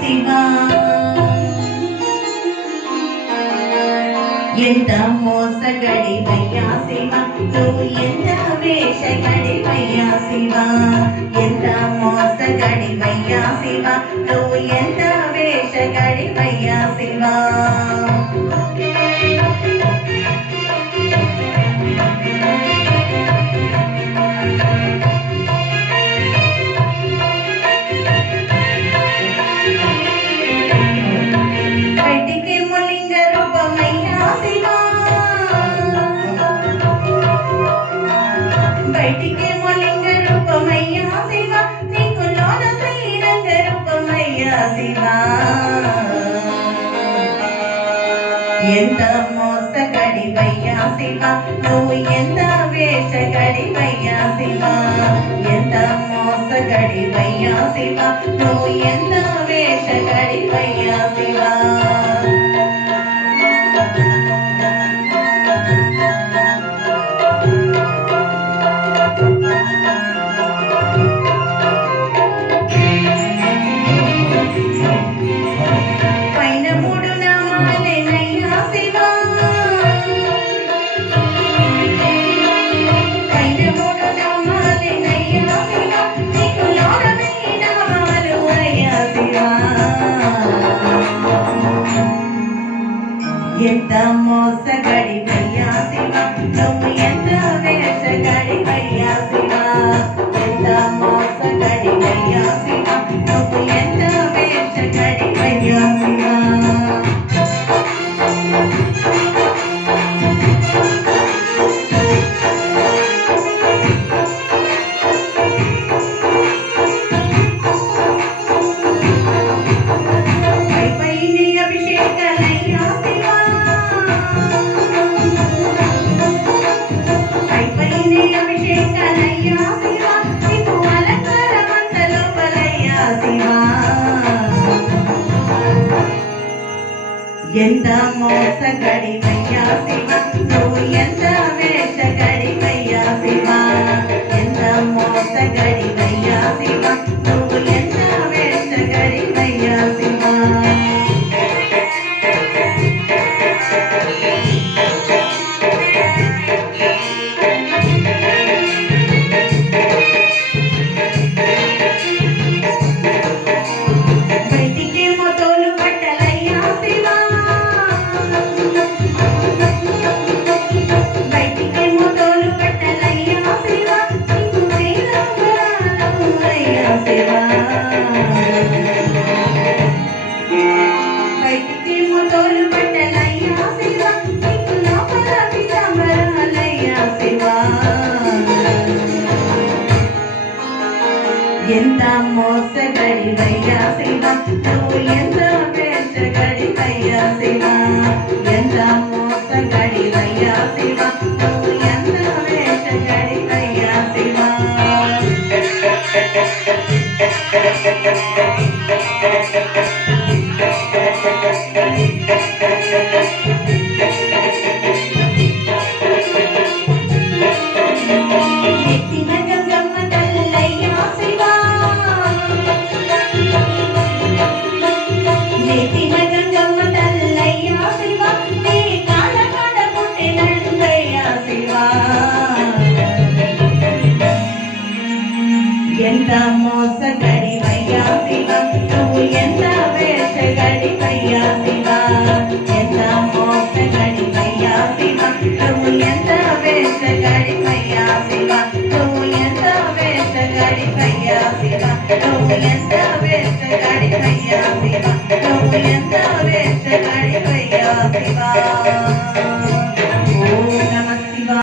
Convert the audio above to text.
శివా ఎంత మోసగడివయ్యా శివ నువ్వు ఎంత వేషగడివయ్యా శివ ఎంత మోసగడివయ్యా శివ నువ్వు ఎంత వేషగడివయ్యా శివ బయటికేమో లింగ రూపమయ్యా శివ నీకు లోన శ్రీరంగ రూపమయ్యా శివ ఎంత మోసగడివయ్యా శివ నువ్వు ఎంత వేషగడివయ్యా శివ ఎంత మోసగడివయ్యా శివ నువ్వు ఎంత వేషగడివయ్యా శివ ఎంత మోసగడివయ్యా శివ నువ్వు ఎంత వేషగడివయ్యా శివ ఎంత మోసగడివయ్యా శివ నువ్వు ఎంత వేషగడివయ్యా శివ ఎంత మోసగడివయ్యా శివ నువ్వు ఎంత వేషగడివయ్యా శివ ఎంత మోసగడివయ్యా శివ నువ్వు ఎంత వేషగడివయ్యా శివ ఎంత మోసగడివయ్యా శివ నువ్వు ఎంత వేషగడివయ్యా శివ ఎంత మోసగడివయ్యా శివ నువ్వు ఎంత వేషగడివయ్యా శివ ఎంత మోసగడివయ్యా శివ నువ్వు ఎంత వేషగడివయ్యా శివ ఎంత మోసగడివయ్యా శివ నువ్వు ఎంత వేషగడివయ్యా శివ నువ్వు ఎంత వేషగడివయ్యా శివ నువ్వు ఎంత వేషగడివయ్యా శివ నువ్వు ఎంత